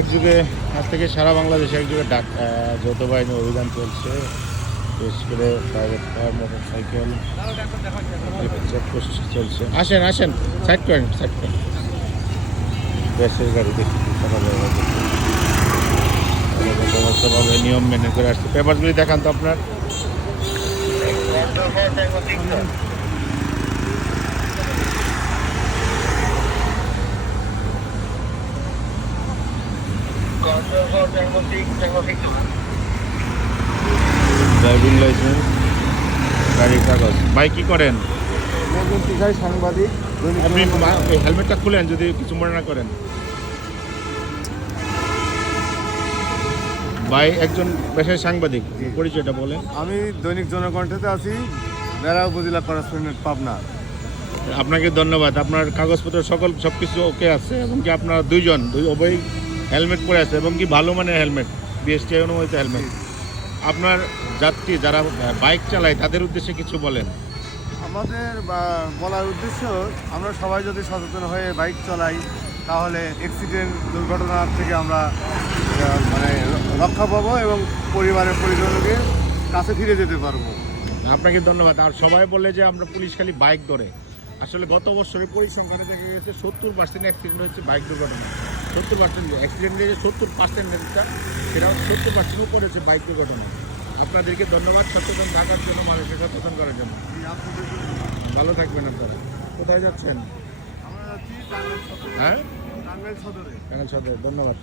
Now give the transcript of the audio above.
একযুগে আজ থেকে সারা বাংলাদেশে একযুগে যৌথ বাহিনী অভিযান চলছে। বিশেষ করে private car, motor cycle checkpost চলছে। আসেন আসেন, সাইড করেন সাইড করেন। গ্যাসের গাড়ি দেখি সমস্তভাবে নিয়ম মেনে করে আসছে। পেপারসগুলি দেখান তো আপনার। ড্রাইভিং লাইসেন্স, গাড়ির কাগজ। ভাই কি করেন? সাংবাদিক। আপনি হেলমেটটা খুলেন যদি কিছু মনে না করেন। ভাই একজন পেশায় সাংবাদিক, পরিচয়টা বলেন। আমি দৈনিক জনকণ্ঠেতে আছি, বেড়া উপজেলা করেসপন্ডেন্ট, পাবনা। আপনাকে ধন্যবাদ। আপনার কাগজপত্র সব কিছু ওকে আছে এবং কি আপনার উভয় হেলমেট পরে আছে এবং কি ভালো মানের হেলমেট, বিএসটিআই অনুমোদিত হেলমেট। আপনার যাত্রী যারা বাইক চালায় তাদের উদ্দেশ্যে কিছু বলেন। আমাদের বলার উদ্দেশ্য, আমরা সবাই যদি সচেতন হয়ে বাইক চালাই তাহলে অ্যাক্সিডেন্ট দুর্ঘটনার থেকে আমরা রক্ষা পাবো এবং পরিজনকে কাছে ফিরে যেতে পারবো। আপনাকে ধন্যবাদ। আর সবাই বলে যে আমরা পুলিশ খালি বাইক ধরে, আসলে গত বছরের পরিসংখ্যানে দেখা গেছে 70% অ্যাক্সিডেন্ট হচ্ছে বাইক দুর্ঘটনা। 70% অ্যাক্সিডেন্টের যে 70%, সেটা 70% উপরে হচ্ছে বাইক দুর্ঘটনা। আপনাদেরকে ধন্যবাদ সচেতন থাকার জন্য, মানুষকে সচেতন করার জন্য। ভালো থাকবেন আপনারা। কোথায় যাচ্ছেন? আমরা যাচ্ছি হ্যাঁ, টাঙ্গাইল সদরে। ধন্যবাদ।